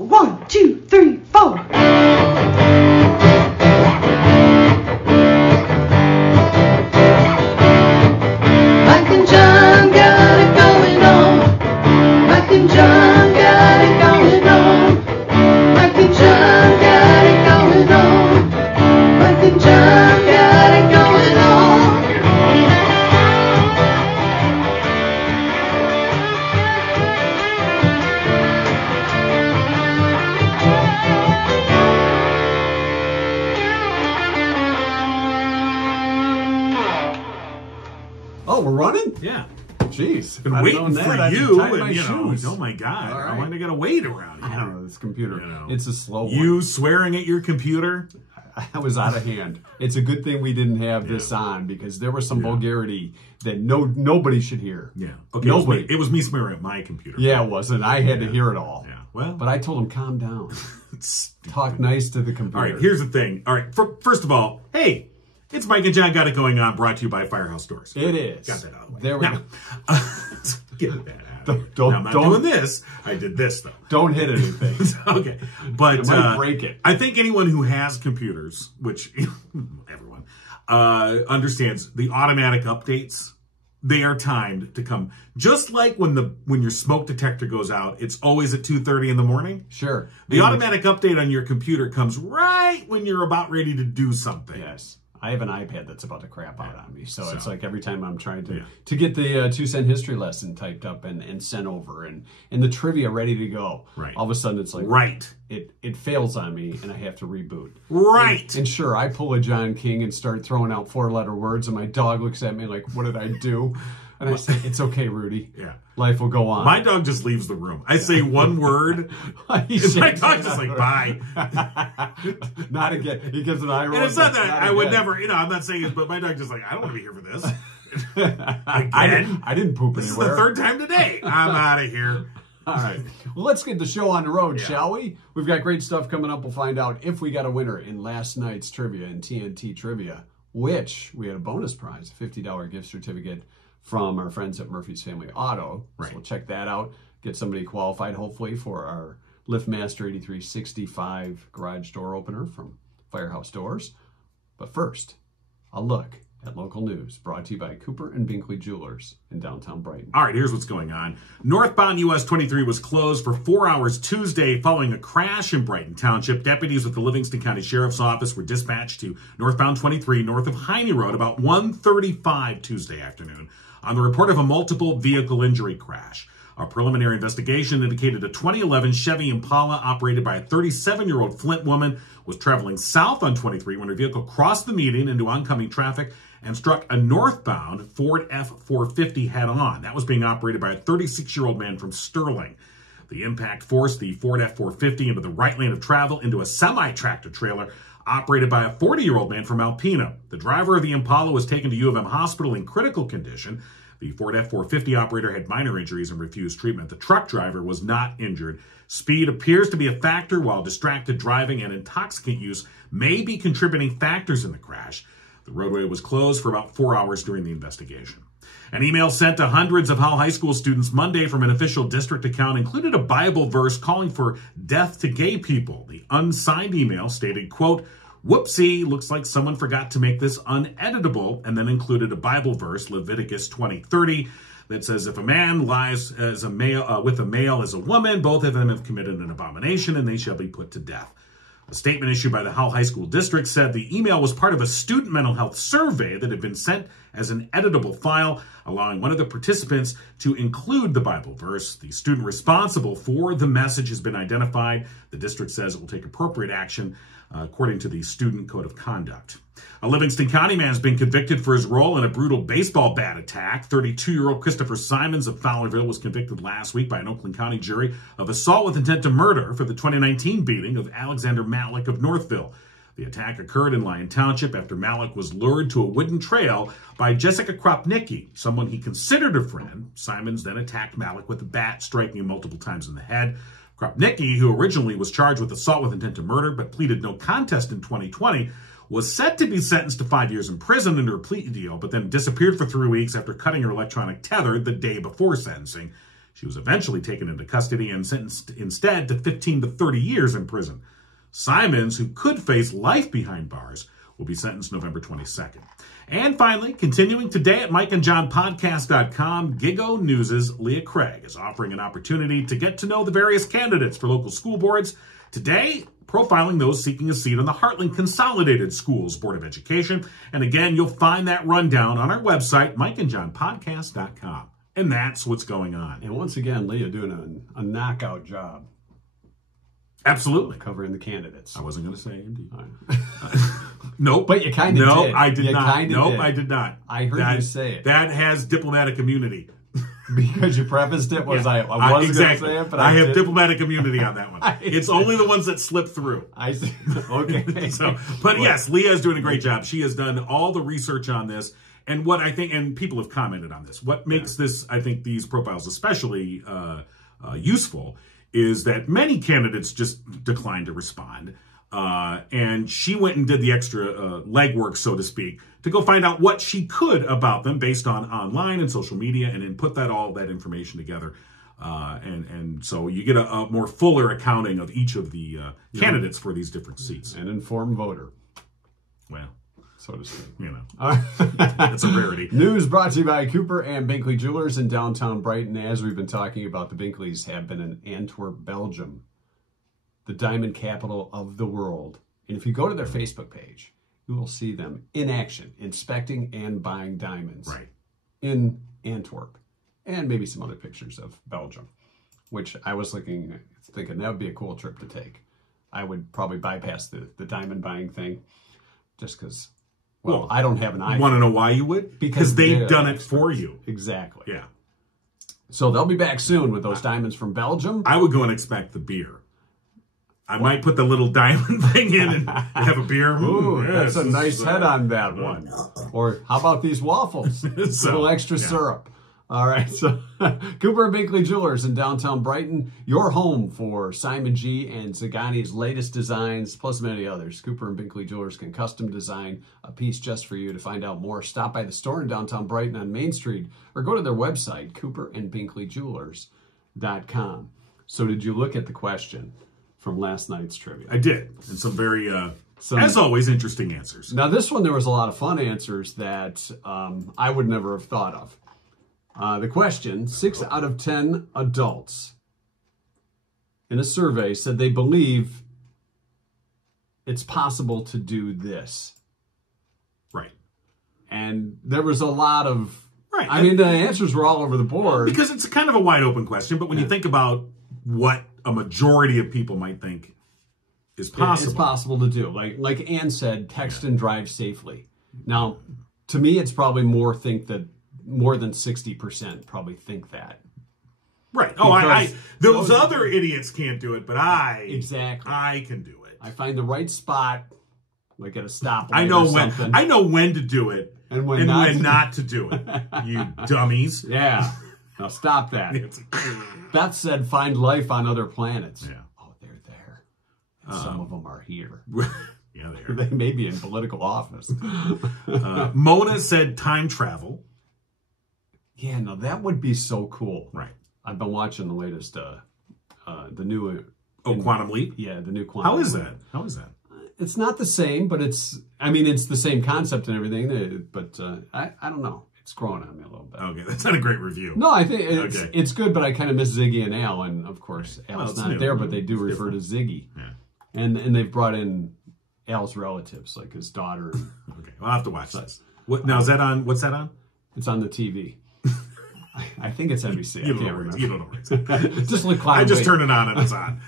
1, 2, 3, 4. Mike and John got it going on. Mike and John got it going on. Mike and John got it going on. Mike and John got it going on. Oh, we're running? Yeah. Jeez. Been waiting for you, and you know, oh my God, All right. why am I gonna wait around here? I don't know, this computer. You know. It's a slow one. You swearing at your computer? I was out of hand. It's a good thing we didn't have this on because there was some vulgarity that nobody should hear. Yeah. Okay. Nobody. It was me swearing at my computer. Yeah, it was, and I had to hear it all. Yeah. Well, But I told him, calm down. Talk nice to the computer. all right. Here's the thing. All right. First of all, hey, it's Mike and John Got It Going On, brought to you by Firehouse Doors. It is. Got that out of the way. There we now, go. get that out. Don't, Now, I'm not doing this. I did this though. Don't hit anything. Okay, but It might break it. I think anyone who has computers, which everyone understands, the automatic updates, they are timed to come. Just like when your smoke detector goes out, it's always at 2:30 in the morning. Sure. The automatic update on your computer comes right when you're about ready to do something. Yes. I have an iPad that's about to crap out on me. So it's like every time I'm trying to get the 2-cent history lesson typed up and sent over and the trivia ready to go. Right. All of a sudden it's like, it fails on me and I have to reboot. Right. And sure, I pull a John King and start throwing out 4-letter words and my dog looks at me like, what did I do? And I say, it's okay, Rudy. Yeah. Life will go on. My dog just leaves the room. I say one word, and my dog's just like, bye. Not again. He gives an eye roll. And it's not that I would never, I'm not saying it, but my dog just like, I don't want to be here for this. Again? I didn't poop This anywhere. is the third time today. I'm out of here. All right. Well, let's get the show on the road, shall we? We've got great stuff coming up. We'll find out if we got a winner in last night's trivia and TNT Trivia, which we had a bonus prize, a $50 gift certificate from our friends at Murphy's Family Auto. Right. So we'll check that out. Get somebody qualified, hopefully, for our LiftMaster 8365 garage door opener from Firehouse Doors. But first, a look at local news brought to you by Cooper and Binkley Jewelers in downtown Brighton. All right, here's what's going on. Northbound US 23 was closed for 4 hours Tuesday following a crash in Brighton Township. Deputies with the Livingston County Sheriff's Office were dispatched to northbound 23 north of Heine Road about 1:35 Tuesday afternoon on the report of a multiple vehicle injury crash. A preliminary investigation indicated a 2011 Chevy Impala operated by a 37-year-old Flint woman was traveling south on 23 when her vehicle crossed the median into oncoming traffic and struck a northbound Ford F-450 head-on. That was being operated by a 36-year-old man from Sterling. The impact forced the Ford F-450 into the right lane of travel into a semi-tractor trailer operated by a 40-year-old man from Alpena. The driver of the Impala was taken to U of M Hospital in critical condition. The Ford F-450 operator had minor injuries and refused treatment. The truck driver was not injured. Speed appears to be a factor, while distracted driving and intoxicant use may be contributing factors in the crash. The roadway was closed for about 4 hours during the investigation. An email sent to hundreds of Howell High School students Monday from an official district account included a Bible verse calling for death to gay people. The unsigned email stated, quote, "Whoopsie, looks like someone forgot to make this uneditable," and then included a Bible verse, Leviticus 20:30, that says, "If a man lies as a male with a male as a woman, both of them have committed an abomination, and they shall be put to death." A statement issued by the Howell High School District said the email was part of a student mental health survey that had been sent as an editable file, allowing one of the participants to include the Bible verse. The student responsible for the message has been identified. The district says it will take appropriate action according to the Student Code of Conduct. A Livingston County man has been convicted for his role in a brutal baseball bat attack. 32-year-old Christopher Simons of Fowlerville was convicted last week by an Oakland County jury of assault with intent to murder for the 2019 beating of Alexander Malik of Northville. The attack occurred in Lyon Township after Malik was lured to a wooden trail by Jessica Kropnicki, someone he considered a friend. Simons then attacked Malik with a bat, striking him multiple times in the head. Kropnicki, who originally was charged with assault with intent to murder but pleaded no contest in 2020, was set to be sentenced to 5 years in prison under a plea deal, but then disappeared for 3 weeks after cutting her electronic tether the day before sentencing. She was eventually taken into custody and sentenced instead to 15 to 30 years in prison. Simons, who could face life behind bars, will be sentenced November 22nd. And finally, continuing today at MikeandJohnPodcast.com, Gigo News' Leah Craig is offering an opportunity to get to know the various candidates for local school boards. Today, profiling those seeking a seat on the Heartland Consolidated Schools Board of Education. And again, you'll find that rundown on our website, MikeandJohnPodcast.com. And that's what's going on. And once again, Leah doing a knockout job. Absolutely. Covering the candidates. I wasn't going to say indeed. Right. Nope. But you kind of did. did. I did you not. Nope, did. I did not. I heard you say it. That has diplomatic immunity. Because you prefaced it, was Yeah. I wasn't exactly. going to say it, but I have did. diplomatic immunity on that one. It's only the ones that slip through. I see. Okay. But yes, Leah is doing a great job. She has done all the research on this. And what I think, and people have commented on this, what makes this, I think, these profiles especially useful is that many candidates just declined to respond. And she went and did the extra legwork, so to speak, to go find out what she could about them based on online and social media, and then put all that information together. And so you get a more fuller accounting of each of the candidates for these different seats. An informed voter. Well, so to speak. You know, it's a rarity. News brought to you by Cooper and Binkley Jewelers in downtown Brighton. As we've been talking about, the Binkleys have been in Antwerp, Belgium, the diamond capital of the world. And if you go to their Facebook page, you will see them in action, inspecting and buying diamonds in Antwerp. And maybe some other pictures of Belgium, which I was thinking that would be a cool trip to take. I would probably bypass the diamond buying thing just because, well, I don't have an iPhone. You want to know why you would? Because they've done it for you. Exactly. Yeah. So they'll be back soon with those diamonds from Belgium. I would go and expect the beer. I might put the little diamond thing in and have a beer. Ooh, that's a nice head on that one. Or how about these waffles? A little extra syrup. All right, so Cooper and Binkley Jewelers in downtown Brighton, your home for Simon G. and Zagani's latest designs, plus many others. Cooper and Binkley Jewelers can custom design a piece just for you. To find out more, stop by the store in downtown Brighton on Main Street or go to their website, cooperandbinkleyjewelers.com. So did you look at the question from last night's trivia? I did, and some very, as always, interesting answers. Now, this one, there was a lot of fun answers that I would never have thought of. The question, 6 out of 10 adults in a survey said they believe it's possible to do this. Right. And there was a lot of, I mean, the answers were all over the board. Because it's kind of a wide open question, but when you think about what a majority of people might think is possible. It's possible to do. Like Ann said, text and drive safely. Now, to me, it's probably more than 60% probably think that. Right. Oh, those other idiots can't do it, but I can do it. I find the right spot, like at a stoplight. I know when to do it and when not to do it. You dummies. Yeah. Now stop that. Beth said, find life on other planets. Yeah. Oh, they're there. And some of them are here. Yeah, they are. They may be in political office. Mona said time travel. Yeah, no, that would be so cool. Right. I've been watching the latest, the new... Quantum Leap? Yeah, the new Quantum Leap. How is that? It's not the same, but it's the same concept and everything, but I don't know. It's growing on me a little bit. Okay, that's not a great review. No, I think it's good, but I kind of miss Ziggy and Al, and of course, Al's not new. there, but they do refer to Ziggy. Yeah. And they've brought in Al's relatives, like his daughter. Okay, I'll have to watch this. Now, is that on? What's that on? It's on the TV. I think it's NBC. You don't know what it's on. Just look. I just turn it on and it's on.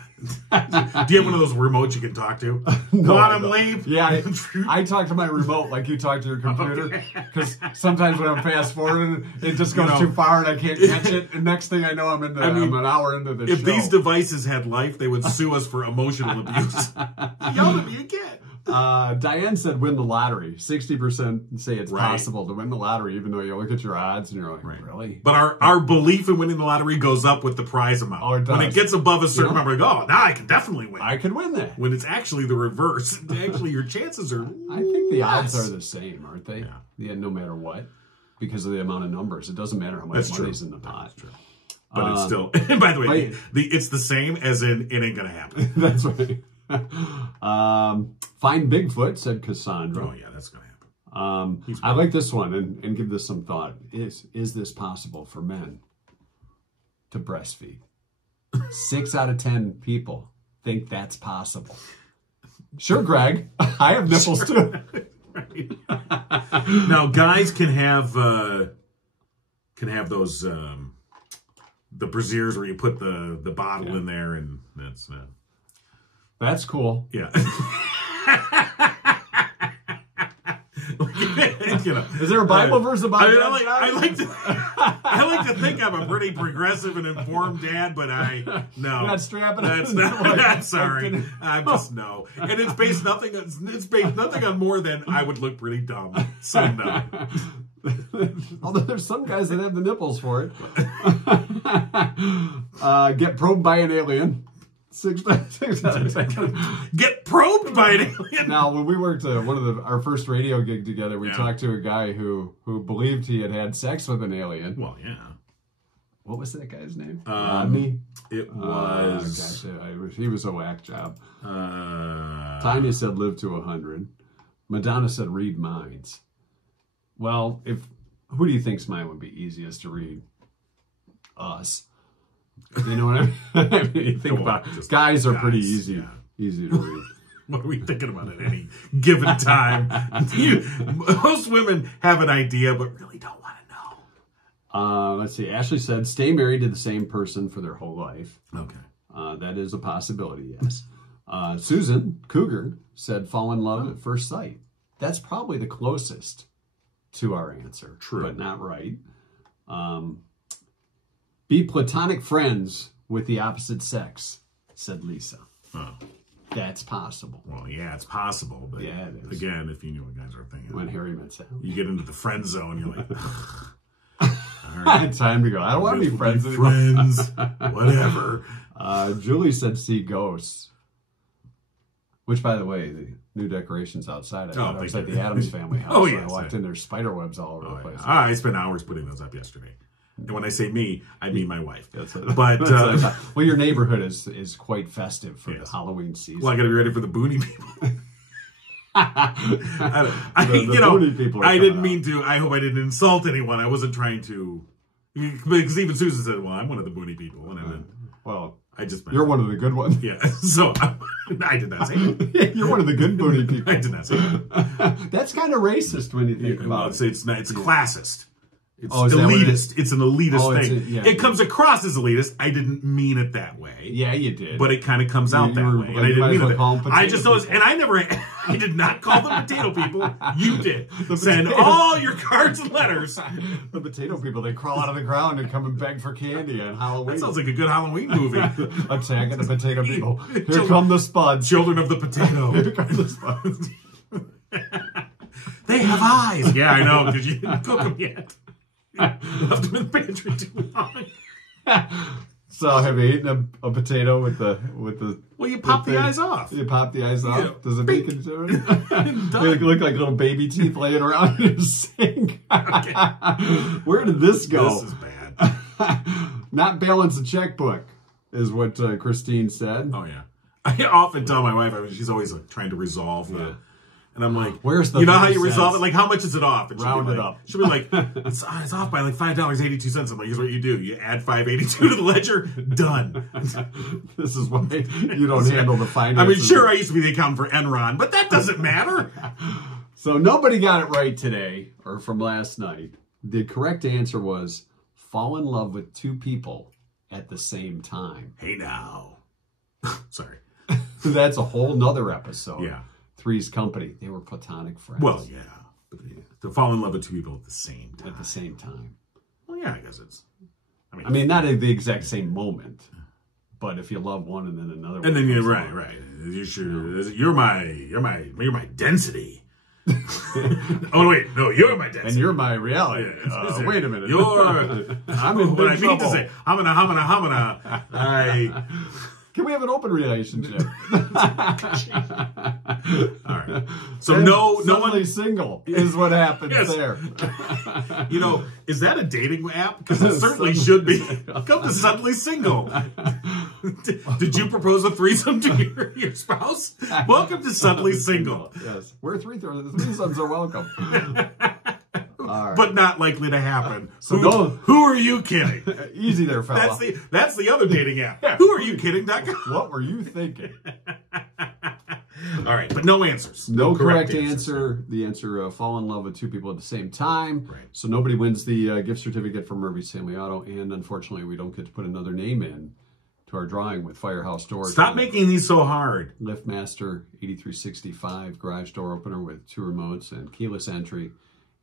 Do you have one of those remotes you can talk to? No, Quantum Leap? Yeah, I talk to my remote like you talk to your computer. Because sometimes when I'm fast forwarding, it just goes too far and I can't catch it. And next thing I know, I'm an hour into the show. If these devices had life, they would sue us for emotional abuse. Yell at me again. Diane said win the lottery. 60% say it's possible to win the lottery, even though you look at your odds and you're like, really? But our belief in winning the lottery goes up with the prize amount. Oh, it does. When it gets above a certain number, now I can definitely win. I could win that. When it's actually the reverse. Actually, your chances are I think the odds are the same, aren't they? Yeah, no matter what. Because of the amount of numbers. It doesn't matter how much money's in the pot. That's true. But it's still, and by the way, it's the same as in it ain't gonna happen. That's right. Find Bigfoot, said Cassandra. Oh yeah, that's gonna happen. I like this one and give this some thought. Is this possible for men to breastfeed? 6 out of 10 people think that's possible. Sure, Greg. I have nipples too. Now, guys can have those the brassieres where you put the bottle in there, and that's cool. Yeah. You know, is there a Bible verse about that? I like to think I'm a pretty progressive and informed dad, but no. You're not strapping. That's not. That's sorry. I'm just no. And it's based nothing on more than I would look pretty dumb. So no. Although there's some guys that have the nipples for it. Get probed by an alien. 6 out of 10. Get probed by an alien. Now, when we worked our first radio gig together, we talked to a guy who believed he had sex with an alien. Well, yeah. What was that guy's name? Rodney? It was... he was a whack job. Tanya said live to 100. Madonna said read minds. Well, who do you think's mind would be easiest to read? Us. You know what I mean? I mean, you think about it. Guys are pretty easy to read. What are we thinking about at any given time? Most women have an idea, but really don't want to know. Let's see. Ashley said, stay married to the same person for their whole life. Okay. That is a possibility, yes. Susan Cougar said, fall in love at first sight. That's probably the closest to our answer. True. But not right. Be platonic friends with the opposite sex, said Lisa. Oh. That's possible. Well, yeah, it's possible. But yeah, it is. Again, if you knew what guys are thinking. When Harry met Sally. You get into the friend zone, you're like, all right. Time to go. I don't want to be friends anymore. Friends, whatever. Julie said see ghosts. Which, by the way, the new decorations outside, I thought it was like the Addams Family house. Oh, yeah. I walked in there, spider webs all over the place. Yeah. I spent hours putting those up yesterday. And when I say me, I mean my wife. That's it. But well, your neighborhood is quite festive for the Halloween season. Well, I got to be ready for the Boonie people. I didn't mean to. I hope I didn't insult anyone. I wasn't trying to, because even Susan said, "Well, I'm one of the Boonie people," and I meant, well, I just meant, you're one of the good ones. Yeah. So I did not say that. You're one of the good Boonie people. I did not say that. That's kind of racist when you think about it. It's classist. It's elitist. It's an elitist thing. Yeah. It comes across as elitist. I didn't mean it that way. Yeah, you did. But it kind of comes out that way. And I didn't mean it. I just noticed, and I did not call them potato people. You did. Send all your cards and letters. The potato people, they crawl out of the ground and come and beg for candy on Halloween. That sounds like a good Halloween movie. Attacking the potato people. Here come the spuds. Children of the potato. Here come the spuds. They have eyes. Yeah, I know, because you didn't cook them yet. Left them in the pantry too long. So have you eaten a potato with the? Well, you pop the eyes off. You pop the eyes off. Yeah. Does it make it to it? They look like little baby teeth laying around in your sink. Okay. Where did this go? This is bad. Not balance a checkbook is what Christine said. Oh yeah. I often tell my wife, she's always trying to resolve the. And I'm like, where's the? You know how you resolve it? Like, how much is it off? And round it up. She'll be like, it's off by like $5.82. I'm like, here's what you do: you add $5.82 to the ledger. Done. This is why you don't handle the finances. I mean, sure, I used to be the accountant for Enron, but that doesn't matter. So nobody got it right today, or from last night. The correct answer was fall in love with two people at the same time. Hey now. Sorry. That's a whole nother episode. Yeah. Three's Company. They were platonic friends. Well, yeah. To fall in love with two people at the same time. At the same time. Well, yeah, I guess it's. I mean, not at the exact same moment, but if you love one and then another one. And then you're right. You sure you're my density. Oh wait, no, you're my density. And you're my reality. Wait a minute. I'm in what I mean to say. Hamana. Can we have an open relationship? All right. So no one single is what happens there. You know, is that a dating app? Because it certainly should be. Come to Suddenly Single. Did you propose a threesome to your spouse? Welcome to Suddenly Single. Yes, we're threesomes are welcome. Right. But not likely to happen. So who are you kidding? Easy there, fella. That's the other dating app. Who are you kidding.com? What were you thinking? All right, but no answers. No correct answer. The answer, fall in love with two people at the same time. Right. So nobody wins the gift certificate from Murphy's Family Auto. And unfortunately, we don't get to put another name in to our drawing with Firehouse Doors. Stop making these so hard. LiftMaster 8365 garage door opener with 2 remotes and keyless entry,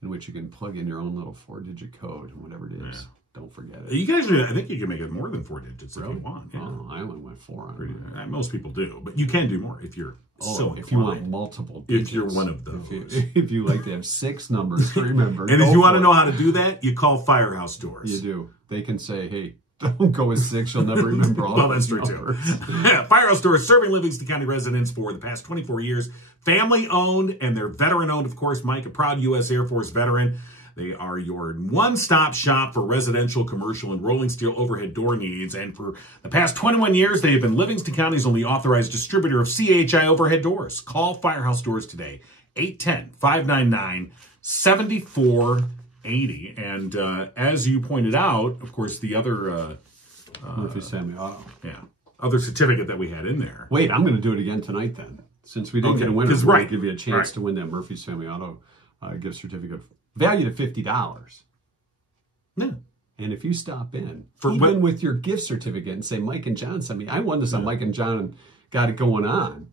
in which you can plug in your own little 4-digit code, whatever it is. Yeah. Don't forget it. You can actually, I think you can make it more than 4 digits if you want. Yeah. Oh, I only went 4 on it. Most people do, but you can do more if you're so if you want multiple digits. If you're one of those. If you like to have 6 numbers to remember. And if you want to know how to do that, you call Firehouse Doors. You do. They can say, hey, don't go with 6. You'll never remember all well, that's true, too. Firehouse Doors, serving Livingston County residents for the past 24 years. Family-owned, and they're veteran-owned, of course. Mike, a proud U.S. Air Force veteran. They are your one-stop shop for residential, commercial, and rolling steel overhead door needs. And for the past 21 years, they have been Livingston County's only authorized distributor of CHI overhead doors. Call Firehouse Doors today, 810-599-7480. And as you pointed out, of course, the other Murphy's Family Auto. Yeah, other certificate that we had in there. Wait, I'm going to do it again tonight then. Since we didn't get a winner, we're going to give you a chance to win that Murphy's Family Auto gift certificate valued at $50. Yeah. And if you stop in, even with your gift certificate and say, Mike and John sent me, I won this on Mike and John got it going on,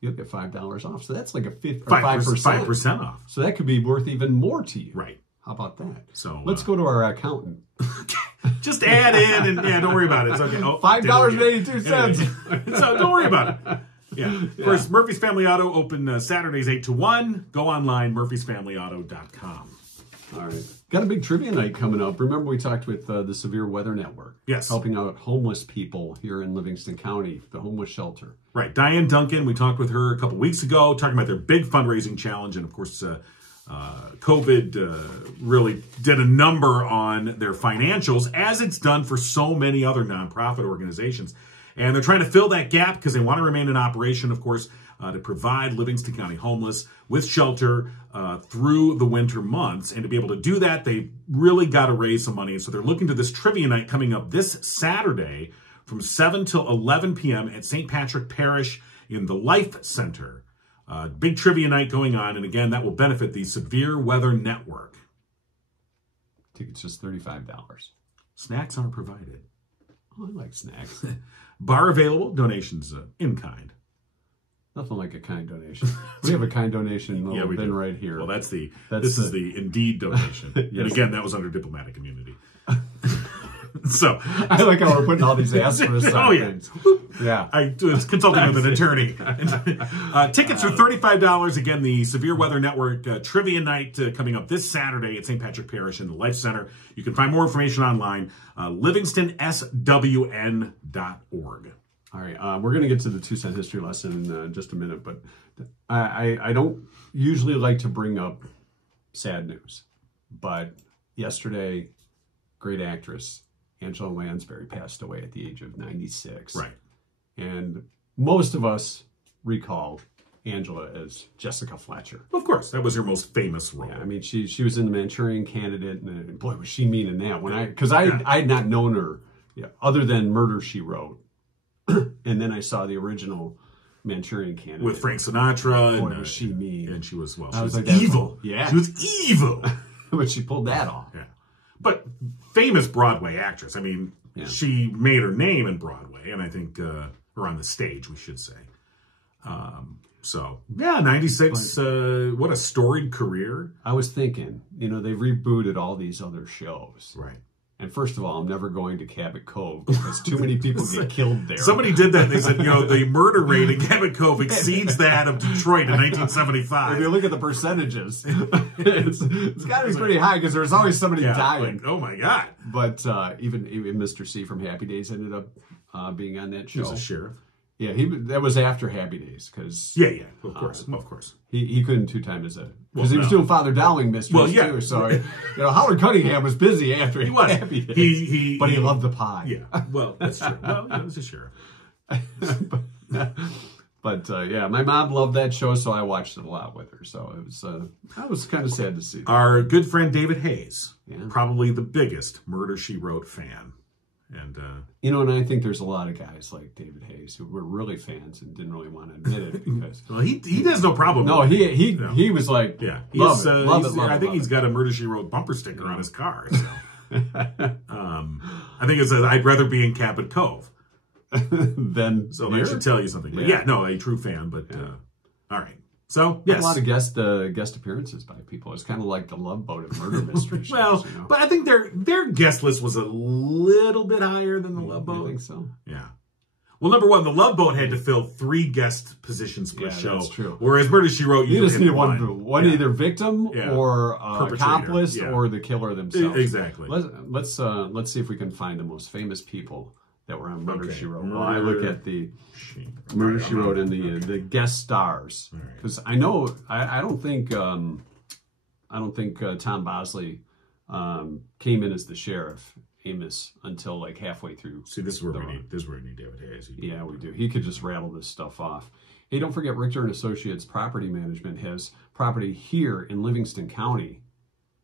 you'll get $5 off. So that's like a 5%. 5% off. So that could be worth even more to you. Right. How about that? So let's go to our accountant. Just add in and don't worry about it. It's okay. Oh, $5.82. So don't worry about it. Yeah. Of course, Murphy's Family Auto open Saturdays 8 to 1. Go online, murphysfamilyauto.com. All right. Got a big trivia night coming up. Remember we talked with the Severe Weather Network. Yes. Helping out homeless people here in Livingston County, the homeless shelter. Right. Diane Duncan, we talked with her a couple weeks ago, talking about their big fundraising challenge. And, of course, COVID really did a number on their financials, as it's done for so many other nonprofit organizations. And they're trying to fill that gap because they want to remain in operation, of course, to provide Livingston County homeless with shelter through the winter months. And to be able to do that, they really got to raise some money. And so they're looking to this trivia night coming up this Saturday from 7 till 11 p.m. at St. Patrick Parish in the Life Center. Big trivia night going on. And again, that will benefit the Severe Weather Network. Tickets just $35. Snacks aren't provided. Oh, I like snacks. Bar available, donations in kind. Nothing like a kind donation. We have a kind donation bin right here. Well, this is the Indeed donation. Yes. And again, that was under diplomatic immunity. So I like how we're putting all these asterisks on things. Yeah. I was consulting with an attorney. Tickets are $35. Again, the Severe Weather Network Trivia Night coming up this Saturday at St. Patrick Parish in the Life Center. You can find more information online, livingstonswn.org. All right, we're going to get to the 2-cent history lesson in just a minute, but I don't usually like to bring up sad news, but yesterday, great actress Angela Lansbury passed away at the age of 96. Right. And most of us recall Angela as Jessica Fletcher. Of course, that was her most famous role. Yeah, I mean, she was in The Manchurian Candidate, and boy, was she mean in that. Because I had not known her other than Murder, She Wrote. And then I saw the original Manchurian Candidate. With Frank Sinatra. Boy, was she mean. And she was, I was like, evil. Yeah. She was evil. But she pulled that off. Yeah. But famous Broadway actress. I mean, she made her name in Broadway, and I think, or on the stage, we should say. 96, what a storied career. I was thinking, they've rebooted all these other shows. Right. And first of all, I'm never going to Cabot Cove because too many people get killed there. Somebody did that. They said, the murder rate in Cabot Cove exceeds that of Detroit in 1975. If you look at the percentages, it's got to be pretty high because there's always somebody dying. Like, oh, my God. But even Mr. C from Happy Days ended up being on that He show. was a sheriff. Yeah, that was after Happy Days because Yeah, of course, of course. He couldn't 2 times because he was no. doing Father Dowling mysteries too. So Howard Cunningham was busy after Happy Days. But he loved the pie. Yeah, well, that's true. Well, he was a sheriff. But yeah, my mom loved that show, so I watched it a lot with her. So it was I was kind of sad to see that. Our good friend David Hayes, probably the biggest Murder, She Wrote fan. And and I think there's a lot of guys like David Hayes who were really fans and didn't really want to admit it because well, he has no problem. No, he was like, love it. I think he's got a Murder, She Wrote bumper sticker on his car. So. I think it says, "I'd rather be in Cabot Cove." Then so that should tell you something. But a true fan. But all right. So yes, a lot of guest appearances by people. It's kind of like the Love Boat of murder mystery shows. Well, but I think their guest list was a little bit higher than the Love Boat. I think so. Yeah. Well, number one, the Love Boat had to fill 3 guest positions per show. That's true. Whereas Murder, She Wrote, you just need one either victim or accomplice or the killer themselves. Exactly. Let's see if we can find the most famous people that were on Murder, She Wrote. Well, I look at the Murder, She Wrote and the guest stars because I know I don't think Tom Bosley came in as the sheriff Amos until like halfway through. See, this is where we need David Hayes. Yeah, we do. He could just rattle this stuff off. Hey, don't forget Richter and Associates Property Management has property here in Livingston County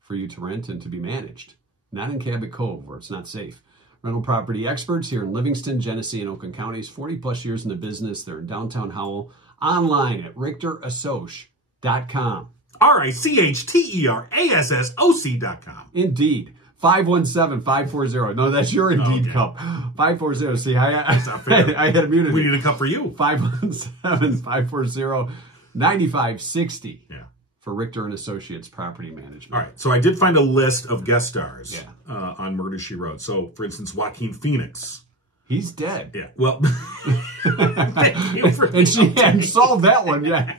for you to rent and to be managed. Not in Cabot Cove where it's not safe. Rental property experts here in Livingston, Genesee, and Oakland counties. 40 plus years in the business. They're in downtown Howell. Online at RichterAssoc.com. RichterAssoc.com. Indeed. 517-540. No, that's your Indeed cup. 540. See, I had immunity. We need a cup for you. 517-540-9560. Yeah. For Richter and Associates Property Management. All right. So I did find a list of guest stars on Murder, She Wrote. So, for instance, Joaquin Phoenix. He's dead. Yeah. Well, and she hadn't solved that one yet.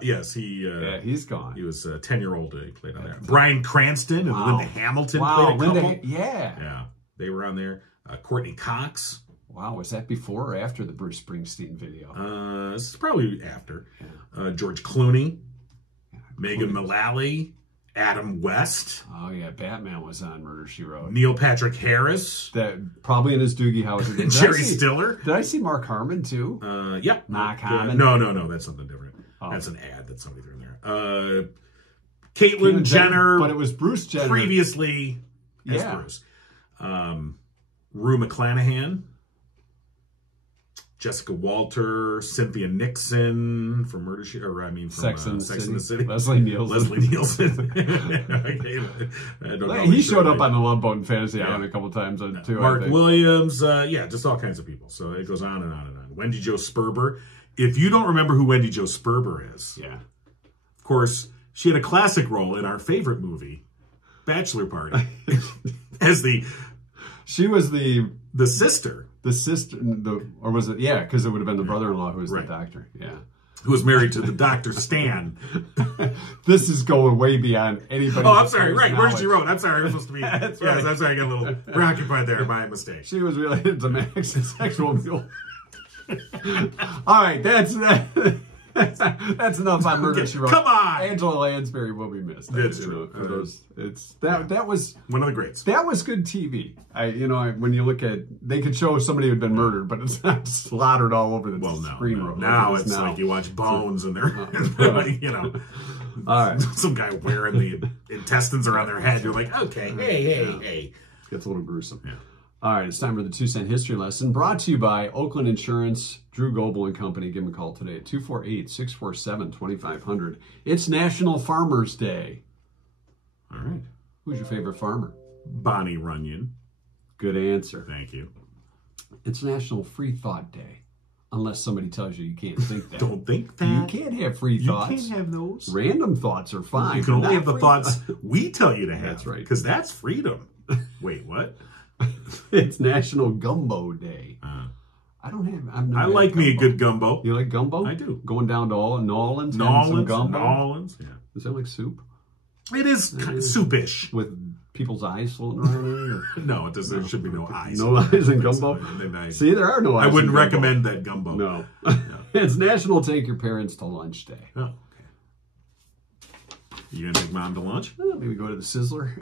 Yes, he's gone. He was a 10-year-old. He played on there. Bryan Cranston and Linda Hamilton played a couple. Yeah. They were on there. Courtney Cox. Wow, was that before or after the Bruce Springsteen video? This is probably after. George Clooney, Megan Mullally, Adam West. Oh yeah, Batman was on Murder, She Wrote. Neil Patrick Harris. That probably in his Doogie house. Jerry Stiller. Did I see Mark Harmon too? Yep. Mark Harmon. No, that's something different. Oh. That's an ad that somebody threw in there. Caitlyn Jenner. But it was Bruce Jenner. Previously as Bruce. Rue McClanahan. Jessica Walter, Cynthia Nixon from Murder, She Wrote, from Sex and the City. Leslie Nielsen. He showed up on the Love Boat and Fantasy Island a couple times too. Mark Williams, just all kinds of people. So it goes on and on and on. Wendy Joe Sperber. If you don't remember who Wendy Joe Sperber is, of course, she had a classic role in our favorite movie, Bachelor Party, she was the sister. The sister, or was it? Yeah, because it would have been the brother-in-law who was the doctor. Yeah, who was married to the Dr. Stan. This is going way beyond anybody. Oh, I'm sorry. Right, Murder, She Wrote. I'm sorry. I was supposed to be. That's right. I'm sorry. I got a little preoccupied there. My mistake. She was related to Max's sexual mule. All right, that's enough on Murder, She Wrote. Come on, Angela Lansbury will be missed. That's true. That was one of the greats. That was good TV. When you look at, they could show somebody who had been murdered, but it's not slaughtered all over the screen. Now it's like you watch bones and they're all right, some guy wearing the intestines around their head. You're like, okay, hey. Gets a little gruesome. Yeah. All right, it's time for the 2-cent history lesson, brought to you by Oakland Insurance, Drew Goebel and Company. Give them a call today at 248-647-2500. It's National Farmers Day. All right. Who's your favorite farmer? Bonnie Runyon. Good answer. Thank you. It's National Free Thought Day, unless somebody tells you can't think that. Don't think that. You can't have free thoughts. You can't have those. Random thoughts are fine. You can only have the thoughts we tell you to have. That's right. Because that's freedom. Wait, what? It's National Gumbo Day. I like me a good gumbo. You like gumbo? I do. Going down to Nolans, some gumbo. Nolans, yeah. Is that like soup? It is kind of soupish. With people's eyes floating around in it? Or? No, it doesn't. There should be no eyes. No eyes in gumbo? See, there are no eyes. I wouldn't in gumbo. recommend that gumbo. No. It's National Take Your Parents to Lunch Day. Oh, okay. You gonna take Mom to lunch? Maybe go to the Sizzler.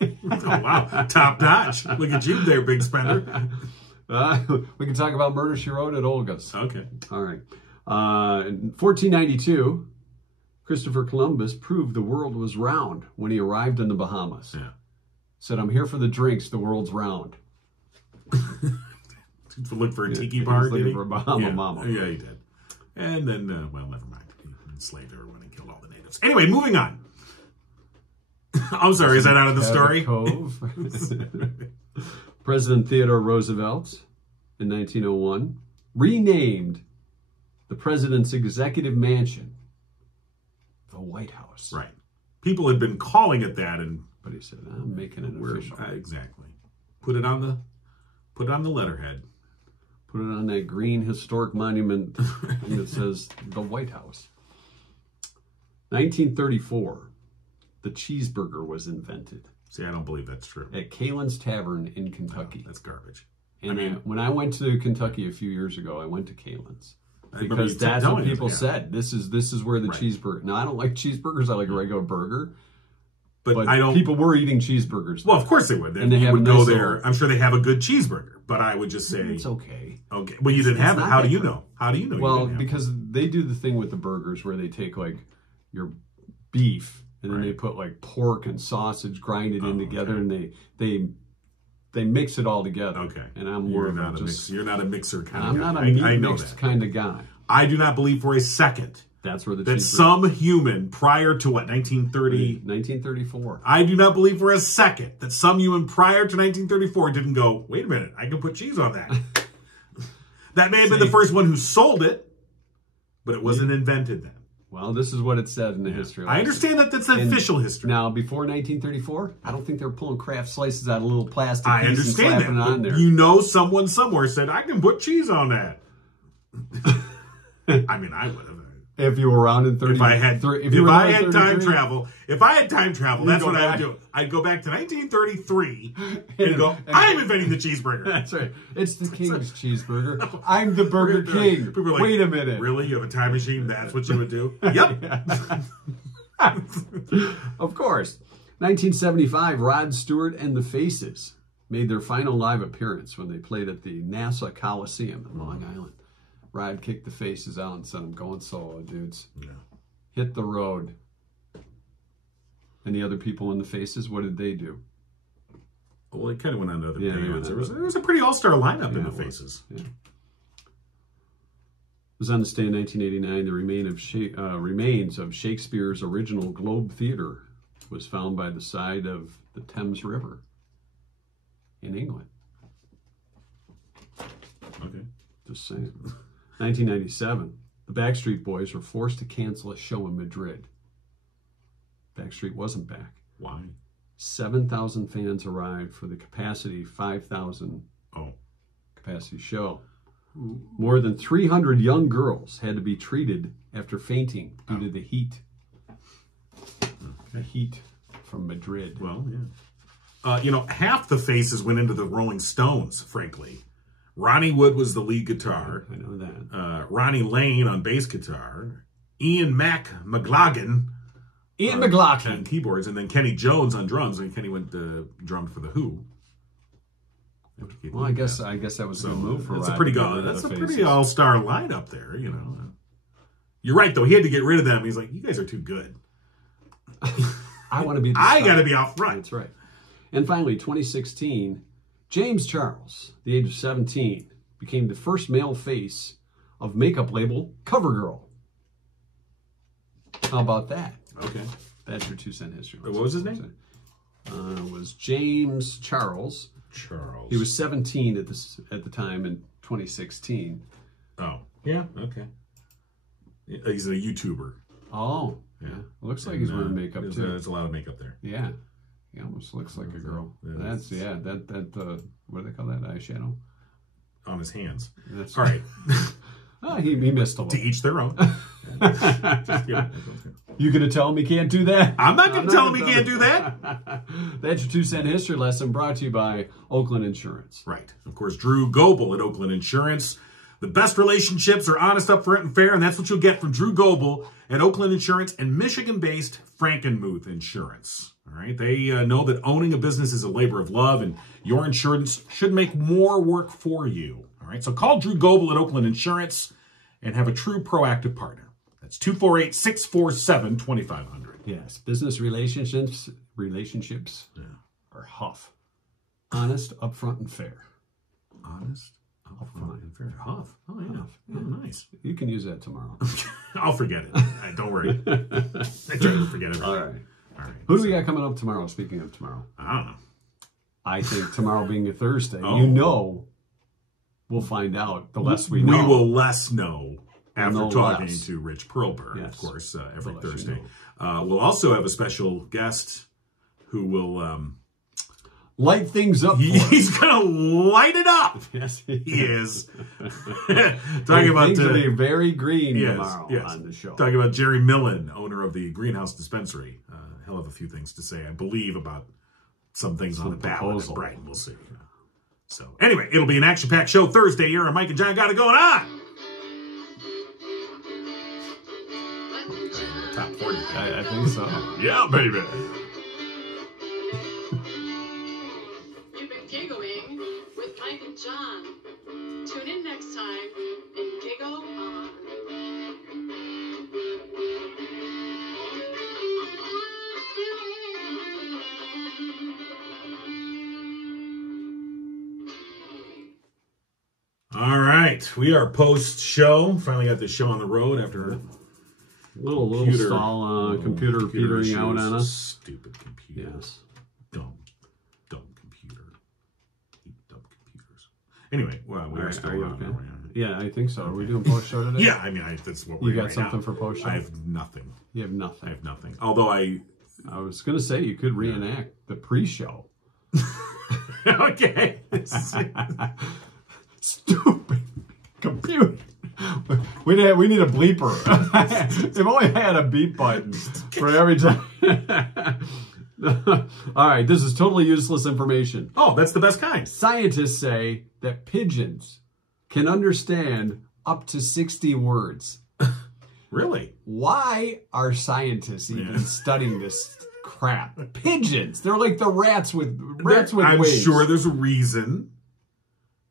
Oh, wow. Top notch. Look at you there, big spender. We can talk about Murder, She Wrote at Olga's. Okay. All right. In 1492, Christopher Columbus proved the world was round when he arrived in the Bahamas. Yeah. Said, I'm here for the drinks. The world's round. Look for a tiki bar, did he? for a Bahama Mama. Yeah, he did. And then, well, never mind. He enslaved everyone and killed all the natives. Anyway, moving on. I'm sorry, is that out of the story? Cove. President Theodore Roosevelt, in 1901, renamed the president's executive mansion the White House. Right. People had been calling it that, but he said, I'm making it official. Exactly. Put it on the letterhead. Put it on that green historic monument that says the White House. 1934, the cheeseburger was invented. See, I don't believe that's true. At Kalen's Tavern in Kentucky. Oh, that's garbage. And when I went to Kentucky a few years ago, I went to Kalen's. Because that's what people said. This is where the cheeseburger. Now, I don't like cheeseburgers. I like a regular burger. But I don't. People were eating cheeseburgers. Well, of course they would. And they would go there. I'm sure they have a good cheeseburger. But I would just say it's okay. Okay. Well, you didn't have it. How do you know? How do you know? Well, because they do the thing with the burgers where they take like your beef and then they put like pork and sausage, grind it in together, and they mix it all together. Okay. And I'm you're not a mixer kind of guy. I'm not a meat mixed kind of guy. I do not believe for a second that some human prior to what, 1930? 1934. I do not believe for a second that some human prior to 1934 didn't go, wait a minute, I can put cheese on that. That may have been the first one who sold it, but it wasn't invented then. Well, this is what it said in the history lesson. I understand that that's official history. Now, before 1934, I don't think they were pulling Kraft slices out of little plastic pieces I understand and slapping that, it on there. You know someone somewhere said, I can put cheese on that. I mean, I would have. If you were around in 30, if I had time travel, that's what I would do. I'd go back to 1933 and go, I'm inventing the cheeseburger. That's right. It's the king's cheeseburger. I'm the Burger King. People are like, wait a minute. Really? You have a time machine? That's what you would do? Yep. Of course. 1975, Rod Stewart and the Faces made their final live appearance when they played at the NASA Coliseum in Long Island. Rod kicked the Faces out and said, I'm going solo, dudes. Yeah. Hit the road. And the other people in the Faces, what did they do? Well, it kind of went on to other bands. There was a pretty all-star lineup in the Faces. Yeah. It was on this day in 1989, the remains of Shakespeare's original Globe Theatre was found by the side of the Thames River in England. Okay. Just saying. 1997, the Backstreet Boys were forced to cancel a show in Madrid. Backstreet wasn't back. Why? 7,000 fans arrived for the capacity 5,000 capacity show. More than 300 young girls had to be treated after fainting due to the heat. The heat from Madrid. Well, yeah. Half the Faces went into the Rolling Stones, frankly. Ronnie Wood was the lead guitar. I know that. Ronnie Lane on bass guitar. Ian McLaughlin on keyboards, and then Kenny Jones on drums. And Kenny went drummed for the Who. Well, I guess that was a good move for Rod. That's a pretty all-star lineup there. You're right though. He had to get rid of them. He's like, you guys are too good. I want to be. I got to be out front. That's right. And finally, 2016. James Charles, the age of 17, became the first male face of makeup label CoverGirl. How about that? Okay. That's your 2-cent history. What was his name? It was James Charles. He was 17 at the time in 2016. Oh, yeah, okay. He's a YouTuber. Oh, yeah. Looks like he's wearing makeup too. There's a lot of makeup there. Yeah. He almost looks like a girl. What do they call that? Eyeshadow? On his hands. That's all right. He missed a lot. To each their own. You gonna tell him he can't do that? I'm not going to tell him he can't do that. That's your 2-cent history lesson brought to you by Oakland Insurance. Right. Of course, Drew Goebel at Oakland Insurance. The best relationships are honest, upfront, and fair, and that's what you'll get from Drew Goebel at Oakland Insurance and Michigan-based Frankenmuth Insurance. All right. They know that owning a business is a labor of love, and your insurance should make more work for you. All right. So call Drew Goebel at Oakland Insurance and have a true proactive partner. That's 248-647-2500. Yes, business relationships are huff. Honest, upfront, and fair. Honest, upfront, and fair. Huff. Oh, yeah. Huff. Oh, nice. You can use that tomorrow. I'll forget it. Don't worry. I try to forget everything. All right. All right. Who do we got coming up tomorrow, speaking of tomorrow? I don't know. I think tomorrow being a Thursday, Oh. we'll find out the less we know. We will less know after No talking less. to Rich Perlberg, Yes. of course, every We'll let you Thursday. We'll also have a special guest who will... Light things up for us. he's going to light it up. Yes, He is. Talking about... things will be very green yes, tomorrow yes. on the show. Talking about Jerry Millen, owner of the Greenhouse Dispensary. He'll have a few things to say, I believe, about some things on the ballot at proposal. Brighton. We'll see. So, anyway, it'll be an action-packed show Thursday here on Mike and John Got It Going On. Top 40. I think so. Yeah, baby. You've been giggling with Mike and John. Tune in next time and giggle on. All right, we are post-show. Finally got this show on the road after Little stall, computer petering out on us. Stupid computer. Yes. Dumb computer. Dumb computers. Anyway, well, we are still Are you on. okay? aren't we? Yeah, I think so. Are we doing post show today? Yeah, I mean, that's what we're You got right something now. for post show? I have nothing. You have nothing. I have nothing. Although I was going to say you could reenact the pre-show. okay. Stupid computer. We need a bleeper. If only I had a beep button for every time. All right, this is totally useless information. Oh, that's the best kind. Scientists say that pigeons can understand up to 60 words. Really? Why are scientists even studying this crap? Pigeons. They're like the rats with I'm wings. sure there's a reason.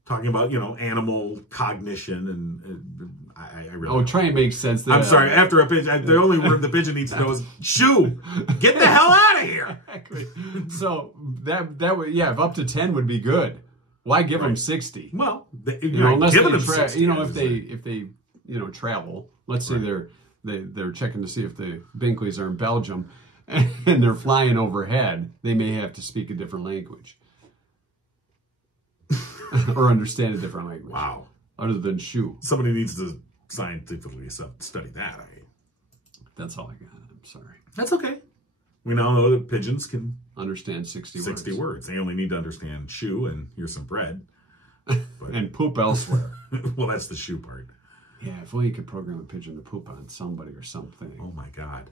Talking about, animal cognition and I really... Oh, try and make sense. I'm sorry. After a pigeon, the only word the pigeon needs to know is shoo. Get the hell out of here. Exactly. So that would, yeah, if up to 10 would be good. Why give them 60? Well, Unless giving they them 60, if they travel. Let's say they're checking to see if the Binkleys are in Belgium, and they're flying overhead. They may have to speak a different language or understand a different language. Wow. Other than shoo. Somebody needs to scientifically study that. That's all I got. I'm sorry. That's okay. We now know that pigeons can Understand 60 words. They only need to understand shoo and here's some bread. But, and poop elsewhere. well, that's the shoo part. Yeah, if only you could program a pigeon to poop on somebody or something. Oh my God.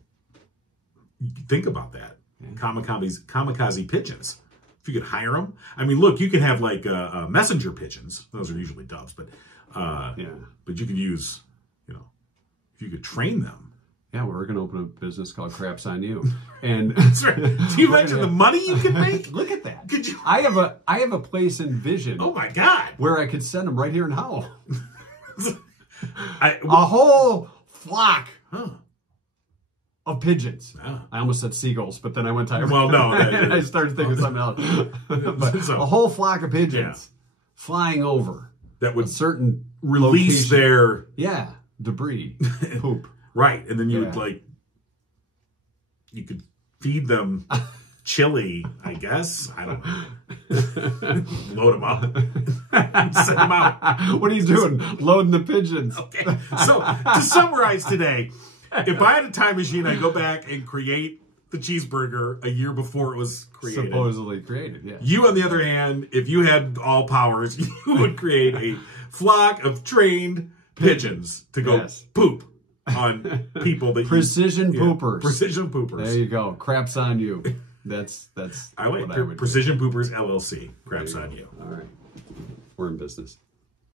Think about that. Yeah. Kamikaze pigeons. If you could hire them. I mean, look, you could have like messenger pigeons. Those are usually doves, but you could use, if you could train them. Yeah, we're going to open a business called Craps on You. And That's right. Do you imagine the money you could make? Look at that. Could you? I have a place in Vision. Oh my God. Where I could send them right here in Howell. A whole flock of pigeons. Oh. I almost said seagulls, but then I went to Well, no. and I started thinking something else. But So- a whole flock of pigeons flying over that would a certain release location. their debris, poop. right, and then you would Yeah. you could feed them chili, I guess. I don't know. Load them up, send them out. What are you doing? Loading the pigeons. Okay. So to summarize today, if I had a time machine, I'd go back and create the cheeseburger a year before it was created. Supposedly created, yeah. You, on the other hand, if you had all powers, you would create a flock of trained pigeons to go Yes. poop on people that Precision poopers. Precision poopers. There you go. Craps on you. That's I like what I would do. Precision Poopers LLC. Craps on you. All right. We're in business.